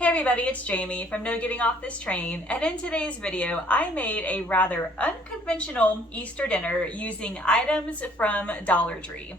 Hey everybody, it's Jamie from No Getting Off This Train, and in today's video I made a rather unconventional Easter dinner using items from Dollar Tree.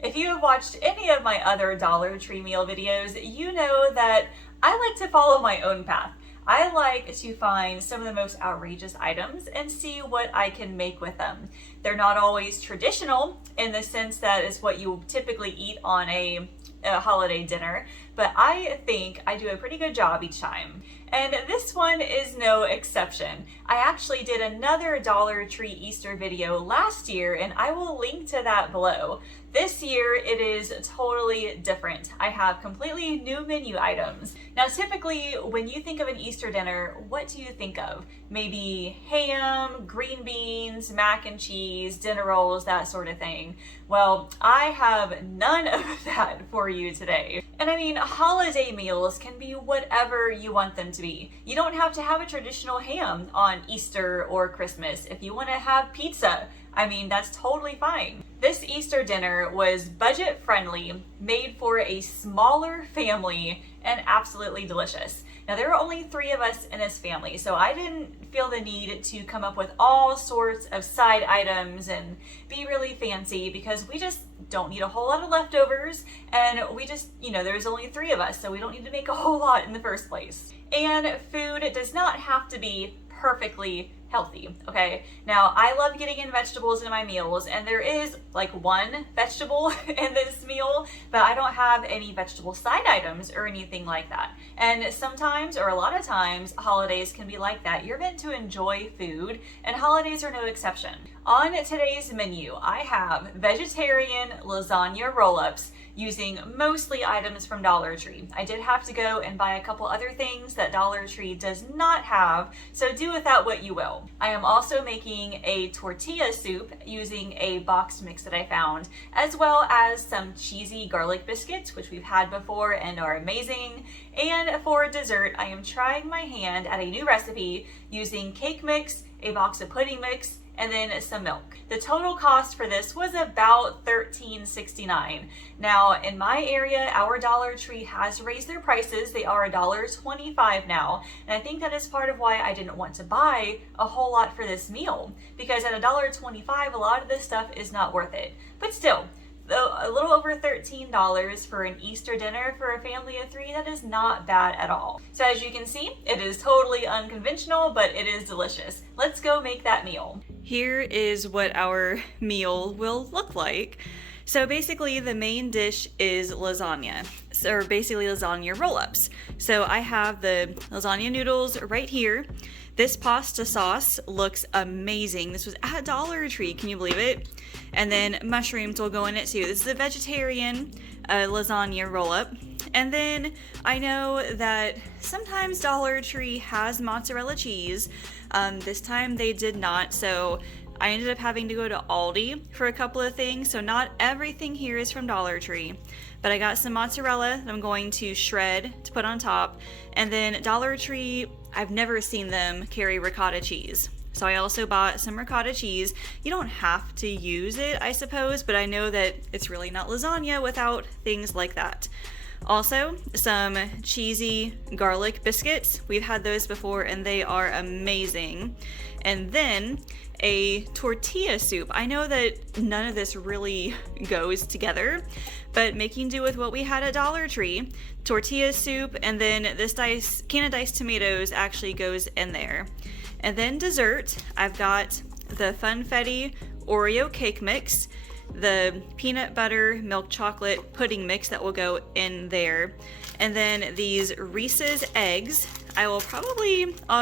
If you have watched any of my other Dollar Tree meal videos, you know that I like to follow my own path. I like to find some of the most outrageous items and see what I can make with them. They're not always traditional in the sense that it's what you typically eat on a holiday dinner, but I think I do a pretty good job each time. And this one is no exception. I actually did another Dollar Tree Easter video last year, and I will link to that below. This year it is totally different. I have completely new menu items. Now typically when you think of an Easter dinner, what do you think of? Maybe ham, green beans, mac and cheese, dinner rolls, that sort of thing. Well, I have none of that for you today. And I mean, holiday meals can be whatever you want them to be. You don't have to have a traditional ham on Easter or Christmas. If you want to have pizza, I mean, that's totally fine. This Easter dinner was budget friendly, made for a smaller family, and absolutely delicious. Now, there are only 3 of us in this family, so I didn't feel the need to come up with all sorts of side items and be really fancy because we just don't need a whole lot of leftovers, and we just, there's only 3 of us, so we don't need to make a whole lot in the first place. And food does not have to be perfectly healthy, okay? Now, I love getting in vegetables in my meals, and there is like 1 vegetable in this meal, but I don't have any vegetable side items or anything like that. And sometimes, or a lot of times, holidays can be like that. You're meant to enjoy food, and holidays are no exception. On today's menu, I have vegetarian lasagna roll-ups using mostly items from Dollar Tree. I did have to go and buy a couple other things that Dollar Tree does not have, so do with that what you will. I am also making a tortilla soup using a box mix that I found, as well as some cheesy garlic biscuits, which we've had before and are amazing. And for dessert, I am trying my hand at a new recipe using cake mix, a box of pudding mix, and then some milk. The total cost for this was about $13.69. Now, in my area, our Dollar Tree has raised their prices. They are $1.25 now. And I think that is part of why I didn't want to buy a whole lot for this meal, because at $1.25, a lot of this stuff is not worth it. But still, a little over $13 for an Easter dinner for a family of 3, that is not bad at all. So as you can see, it is totally unconventional, but it is delicious. Let's go make that meal. Here is what our meal will look like. So basically the main dish is lasagna, or basically lasagna roll-ups. So I have the lasagna noodles right here. This pasta sauce looks amazing. This was at Dollar Tree, can you believe it? And then mushrooms will go in it too. This is a vegetarian lasagna roll-up. And then I know that sometimes Dollar Tree has mozzarella cheese. This time they did not, so I ended up having to go to Aldi for a couple of things. So not everything here is from Dollar Tree, but I got some mozzarella that I'm going to shred to put on top. And then Dollar Tree, I've never seen them carry ricotta cheese. So I also bought some ricotta cheese. You don't have to use it, I suppose, but I know that it's really not lasagna without things like that. Also, some cheesy garlic biscuits. We've had those before and they are amazing. And then a tortilla soup. I know that none of this really goes together, but making do with what we had at Dollar Tree. Tortilla soup, and then this can of diced tomatoes actually goes in there. And then dessert, I've got the Funfetti Oreo cake mix, the peanut butter milk chocolate pudding mix that will go in there, and then these Reese's eggs. I'll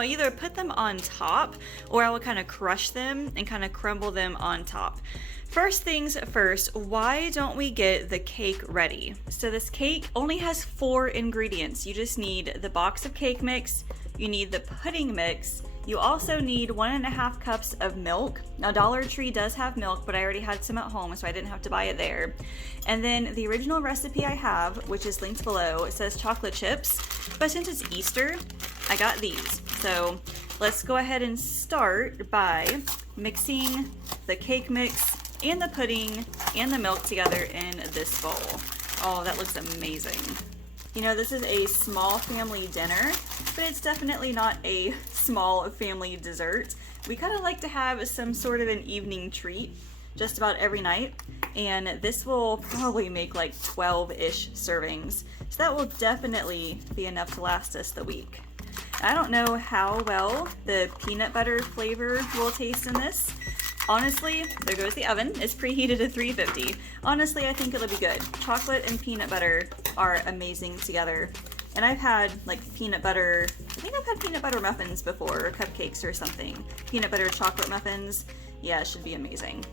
either put them on top, or I will kind of crush them and kind of crumble them on top. First things first, why don't we get the cake ready? So this cake only has 4 ingredients. You just need the box of cake mix, you need the pudding mix, you also need 1.5 cups of milk. Now Dollar Tree does have milk, but I already had some at home, so I didn't have to buy it there. And then the original recipe I have, which is linked below, it says chocolate chips, but since it's Easter, I got these. So let's go ahead and start by mixing the cake mix and the pudding and the milk together in this bowl. Oh, that looks amazing. You know, this is a small family dinner, but it's definitely not a small family dessert. We kind of like to have some sort of an evening treat just about every night, and this will probably make like 12-ish servings. So that will definitely be enough to last us the week. I don't know how well the peanut butter flavor will taste in this. Honestly, there goes the oven. It's preheated at 350. Honestly, I think it'll be good. Chocolate and peanut butter are amazing together. And I've had like peanut butter, I think I've had peanut butter muffins before, or cupcakes or something. Peanut butter chocolate muffins. Yeah, it should be amazing.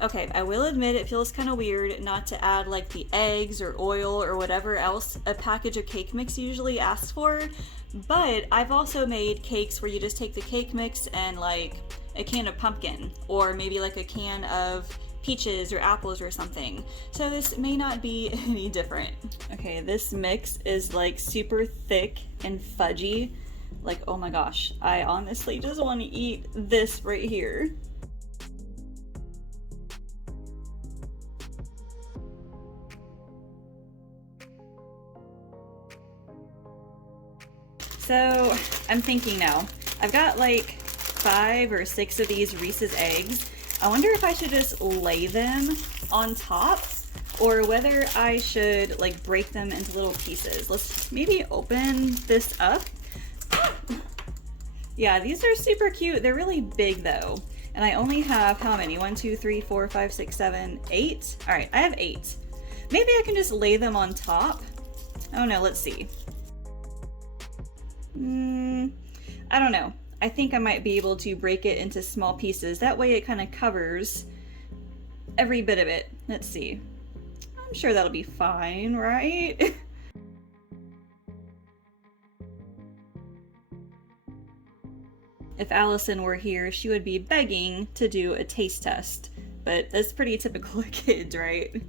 Okay, I will admit it feels kind of weird not to add like the eggs or oil or whatever else a package of cake mix usually asks for, but I've also made cakes where you just take the cake mix and like a can of pumpkin, or maybe like a can of peaches or apples or something. So this may not be any different. Okay, this mix is like super thick and fudgy. Like, oh my gosh, I honestly just want to eat this right here. So I'm thinking now, I've got like 5 or 6 of these Reese's eggs. I wonder if I should just lay them on top, or whether I should like break them into little pieces. Let's maybe open this up. Yeah, these are super cute. They're really big though. And I only have how many? 1, 2, 3, 4, 5, 6, 7, 8. All right, I have 8. Maybe I can just lay them on top. Oh no, let's see. I don't know. I think I might be able to break it into small pieces. That way it kind of covers every bit of it. Let's see. I'm sure that'll be fine, right? If Allison were here, she would be begging to do a taste test, but that's pretty typical of kids, right?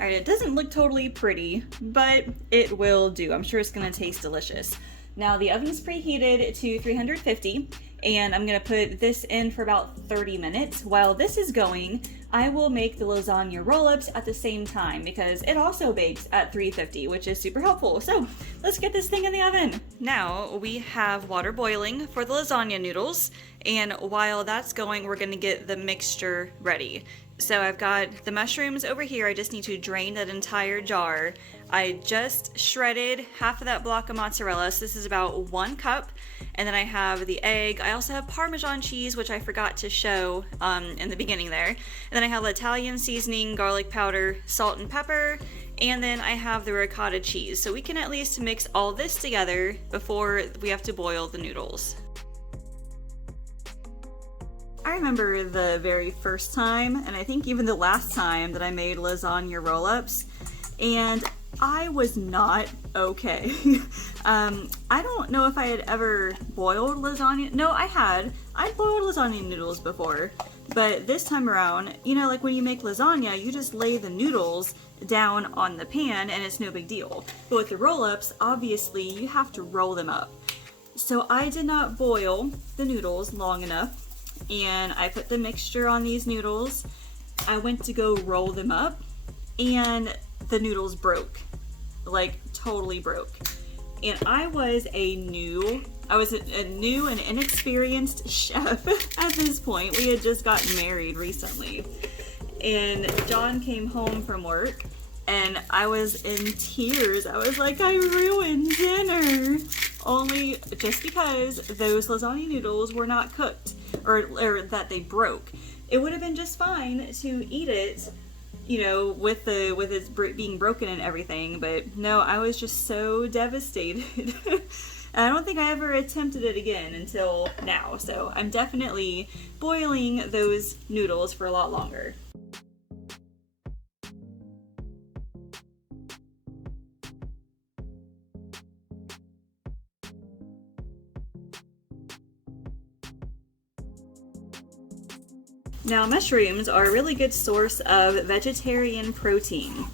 Alright, it doesn't look totally pretty, but it will do. I'm sure it's gonna taste delicious. Now the oven's preheated to 350, and I'm gonna put this in for about 30 minutes. While this is going, I will make the lasagna roll-ups at the same time because it also bakes at 350, which is super helpful. So let's get this thing in the oven. Now we have water boiling for the lasagna noodles, and while that's going, we're gonna get the mixture ready. So I've got the mushrooms over here. I just need to drain that entire jar. I just shredded half of that block of mozzarella, so this is about 1 cup. And then I have the egg. I also have Parmesan cheese, which I forgot to show in the beginning there. And then I have Italian seasoning, garlic powder, salt and pepper, and then I have the ricotta cheese. So we can at least mix all this together before we have to boil the noodles. I remember the very first time, and I think even the last time that I made lasagna roll-ups, and I was not okay. I don't know if I had ever boiled lasagna. No, I had. I'd boiled lasagna noodles before, but this time around, you know, like when you make lasagna, you just lay the noodles down on the pan and it's no big deal. But with the roll-ups, obviously you have to roll them up. So I did not boil the noodles long enough, and I put the mixture on these noodles. I went to go roll them up, and the noodles broke. Like, totally broke. And I was a new and inexperienced chef at this point. We had just gotten married recently. And John came home from work, and I was in tears. I was like, I ruined dinner. Only just because those lasagna noodles were not cooked, or that they broke. It would have been just fine to eat it, you know, with it being broken and everything, but no, I was just so devastated. I don't think I ever attempted it again until now, so I'm definitely boiling those noodles for a lot longer. Now, mushrooms are a really good source of vegetarian protein.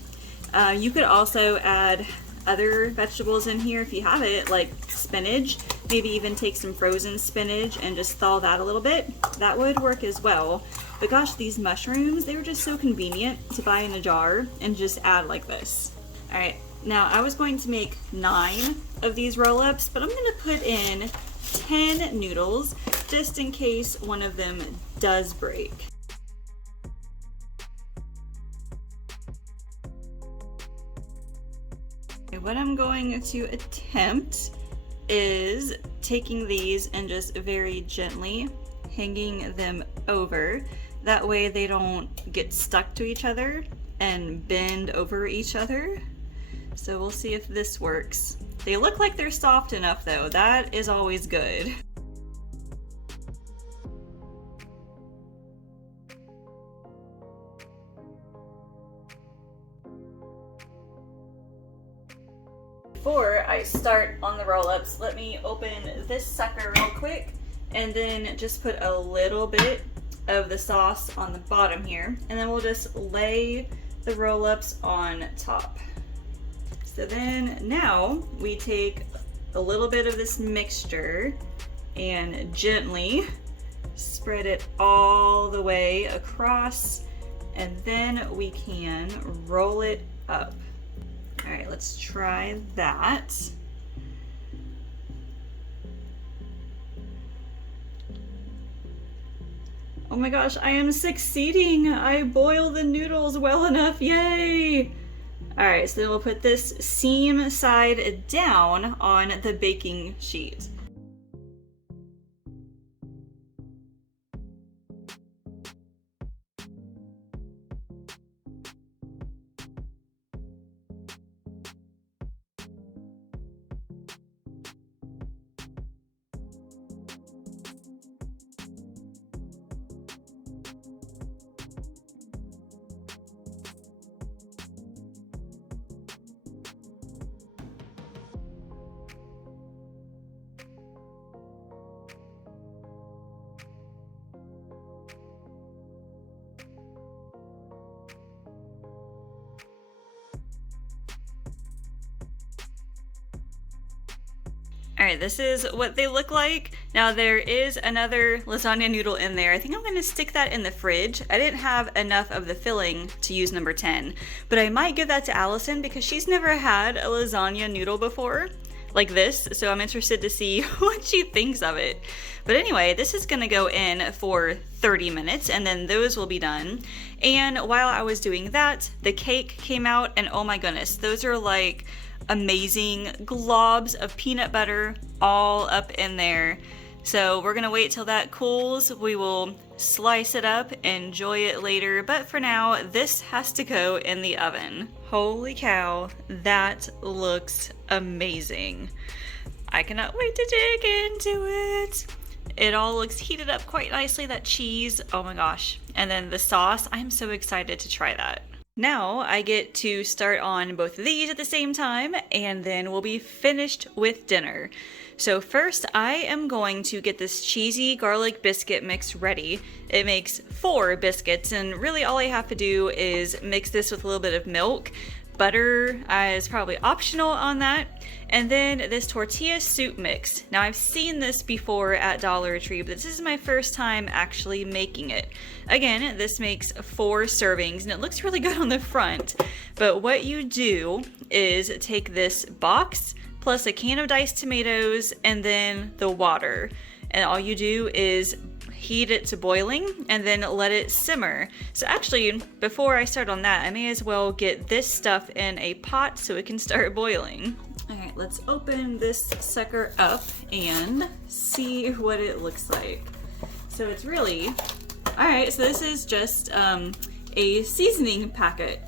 You could also add other vegetables in here if you have it, like spinach. Maybe even take some frozen spinach and just thaw that a little bit. That would work as well. But gosh, these mushrooms, they were just so convenient to buy in a jar and just add like this. All right, now I was going to make 9 of these roll-ups, but I'm gonna put in 10 noodles just in case one of them does break. What I'm going to attempt is taking these and just very gently hanging them over. That way they don't get stuck to each other and bend over each other. So we'll see if this works. They look like they're soft enough though. That is always good. Before I start on the roll-ups, let me open this sucker real quick and then just put a little bit of the sauce on the bottom here, and then we'll just lay the roll-ups on top. So then now we take a little bit of this mixture and gently spread it all the way across, and then we can roll it up. All right, let's try that. Oh my gosh, I am succeeding. I boiled the noodles well enough, yay! All right, so then we'll put this seam side down on the baking sheet. All right, this is what they look like. Now there is another lasagna noodle in there. I think I'm gonna stick that in the fridge. I didn't have enough of the filling to use number 10, but I might give that to Allison because she's never had a lasagna noodle before like this, so I'm interested to see what she thinks of it. But anyway, this is gonna go in for 30 minutes and then those will be done. And while I was doing that, the cake came out and oh my goodness, those are like amazing globs of peanut butter all up in there. So we're gonna wait till that cools. We will slice it up, enjoy it later, but for now this has to go in the oven. Holy cow, that looks amazing. I cannot wait to dig into it. It all looks heated up quite nicely, that cheese, oh my gosh. And then the sauce, I'm so excited to try that. Now I get to start on both of these at the same time and then we'll be finished with dinner. So first I am going to get this cheesy garlic biscuit mix ready. It makes 4 biscuits and really all I have to do is mix this with a little bit of milk. Butter is probably optional on that. And then this tortilla soup mix. Now I've seen this before at Dollar Tree, but this is my first time actually making it. Again, this makes 4 servings and it looks really good on the front. But what you do is take this box plus a can of diced tomatoes and then the water. And all you do is heat it to boiling and then let it simmer. So actually, before I start on that, I may as well get this stuff in a pot so it can start boiling. All right, let's open this sucker up and see what it looks like. So it's really, all right, so this is just a seasoning packet.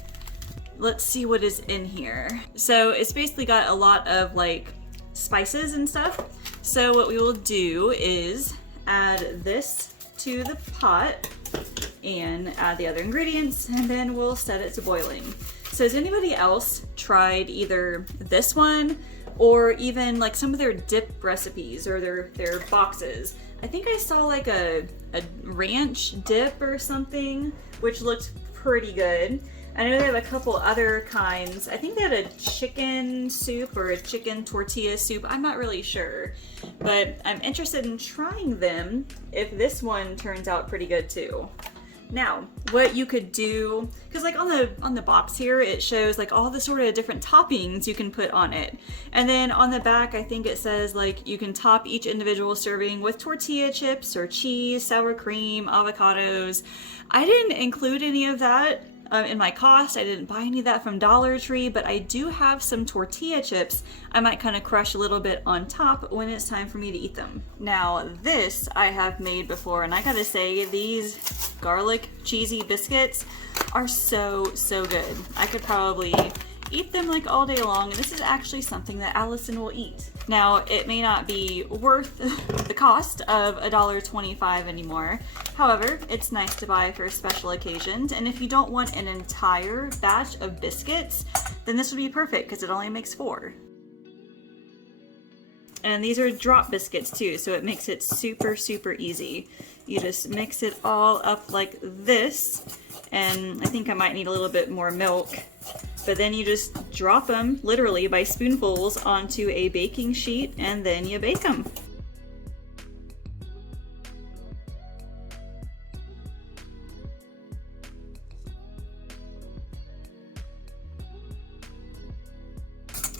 Let's see what is in here. So it's basically got a lot of like spices and stuff. So what we will do is add this to the pot and add the other ingredients and then we'll set it to boiling. So has anybody else tried either this one or even like some of their dip recipes or their boxes? I think I saw like a ranch dip or something which looked pretty good. I know they have a couple other kinds. I think they had a chicken soup or a chicken tortilla soup. I'm not really sure, but I'm interested in trying them if this one turns out pretty good too. Now, what you could do, because like on the box here, it shows like all the sort of different toppings you can put on it. And then on the back, I think it says like you can top each individual serving with tortilla chips or cheese, sour cream, avocados. I didn't include any of that in my cost. I didn't buy any of that from Dollar Tree, but I do have some tortilla chips I might kind of crush a little bit on top when it's time for me to eat them. Now this I have made before, and I gotta say these garlic cheesy biscuits are so good. I could probably eat them like all day long, and this is actually something that Allison will eat. Now, it may not be worth the cost of $1.25 anymore. However, it's nice to buy for special occasions, and if you don't want an entire batch of biscuits, then this would be perfect because it only makes 4. And these are drop biscuits too, so it makes it super easy. You just mix it all up like this, and I think I might need a little bit more milk. But then you just drop them, literally by spoonfuls, onto a baking sheet, and then you bake them.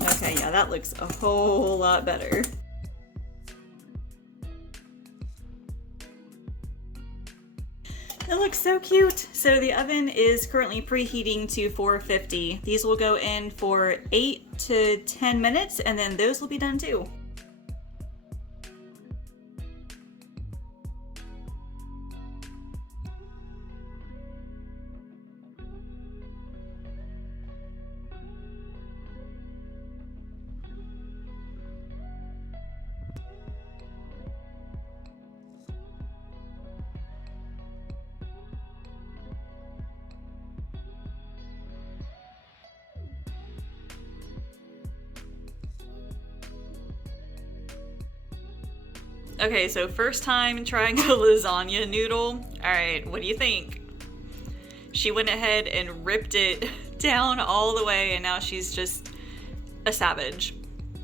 Okay, yeah, that looks a whole lot better. It looks so cute. So the oven is currently preheating to 450. These will go in for 8 to 10 minutes, and then those will be done too. Okay, so first time trying a lasagna noodle. Alright, what do you think? She went ahead and ripped it down all the way, and now she's just a savage.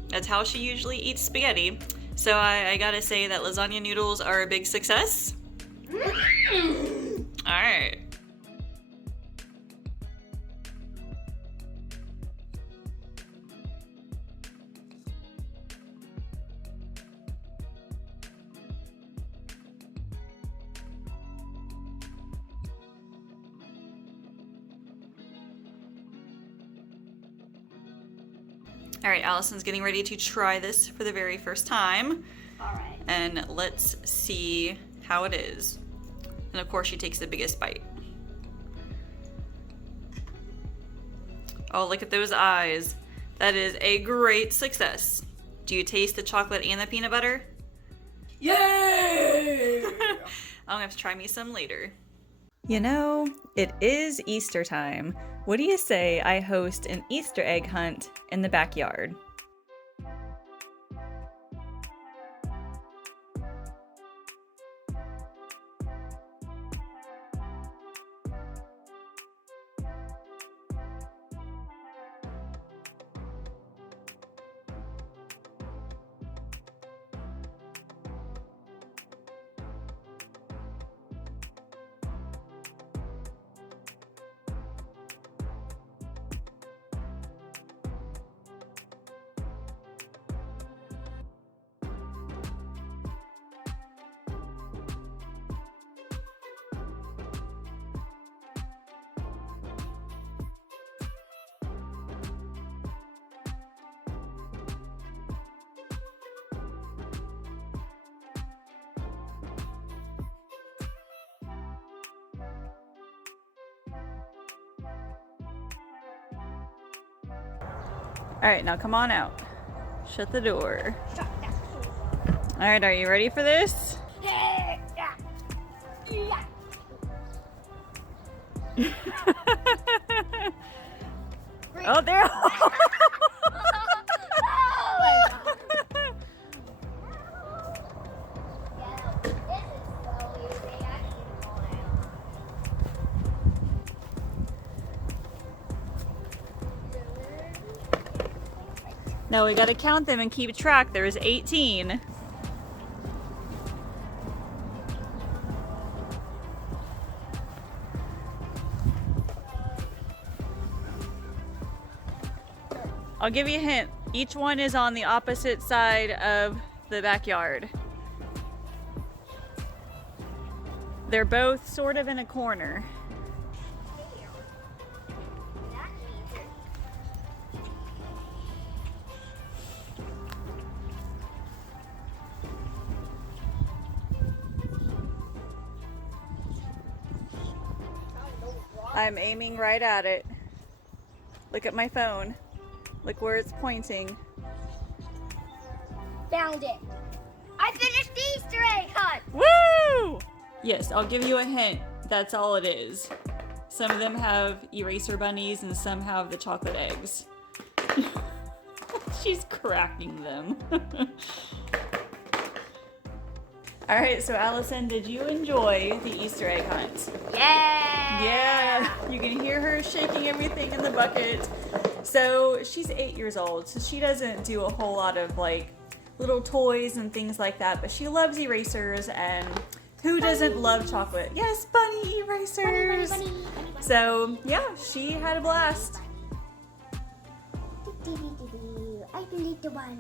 That's how she usually eats spaghetti. So I gotta say that lasagna noodles are a big success. Alright. All right, Allison's getting ready to try this for the very first time. All right. And let's see how it is. And of course, she takes the biggest bite. Oh, look at those eyes. That is a great success. Do you taste the chocolate and the peanut butter? Yay! I'm gonna have to try me some later. You know, it is Easter time. What do you say I host an Easter egg hunt in the backyard? All right, now come on out. Shut the door. Shut that door. All right, are you ready for this? Yeah. Oh, there. Oh my God. Yeah, this is so easy. I can go out. No, we gotta count them and keep track. There's 18. I'll give you a hint. Each one is on the opposite side of the backyard. They're both sort of in a corner. I'm aiming right at it. Look at my phone. Look where it's pointing. Found it. I finished the Easter egg hunt. Woo! Yes, I'll give you a hint. That's all it is. Some of them have eraser bunnies and some have the chocolate eggs. She's cracking them. All right, so Allison, did you enjoy the Easter egg hunt? Yeah. Yeah, you can hear her shaking everything in the bucket. So she's 8 years old, so she doesn't do a whole lot of like little toys and things like that, but she loves erasers, and who doesn't love chocolate? Yes, bunny erasers. Bunny. So yeah, she had a blast. I believe the bunny.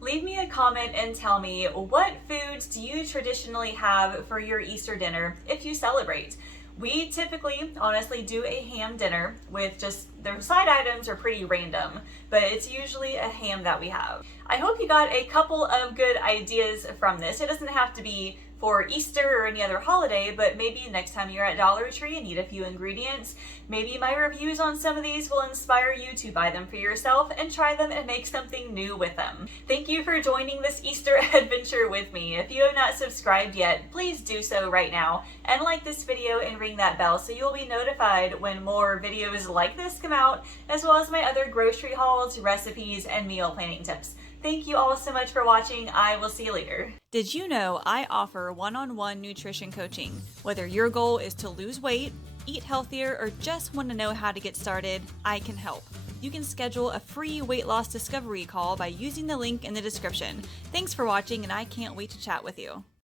Leave me a comment and tell me, what foods do you traditionally have for your Easter dinner if you celebrate? We typically, honestly, do a ham dinner with just, the side items are pretty random, but it's usually a ham that we have. I hope you got a couple of good ideas from this. It doesn't have to be for Easter or any other holiday, but maybe next time you're at Dollar Tree and need a few ingredients, maybe my reviews on some of these will inspire you to buy them for yourself and try them and make something new with them. Thank you for joining this Easter adventure with me. If you have not subscribed yet, please do so right now and like this video and ring that bell so you'll be notified when more videos like this come out, as well as my other grocery hauls, recipes, and meal planning tips. Thank you all so much for watching. I will see you later. Did you know I offer one-on-one nutrition coaching? Whether your goal is to lose weight, eat healthier, or just want to know how to get started, I can help. You can schedule a free weight loss discovery call by using the link in the description. Thanks for watching, and I can't wait to chat with you.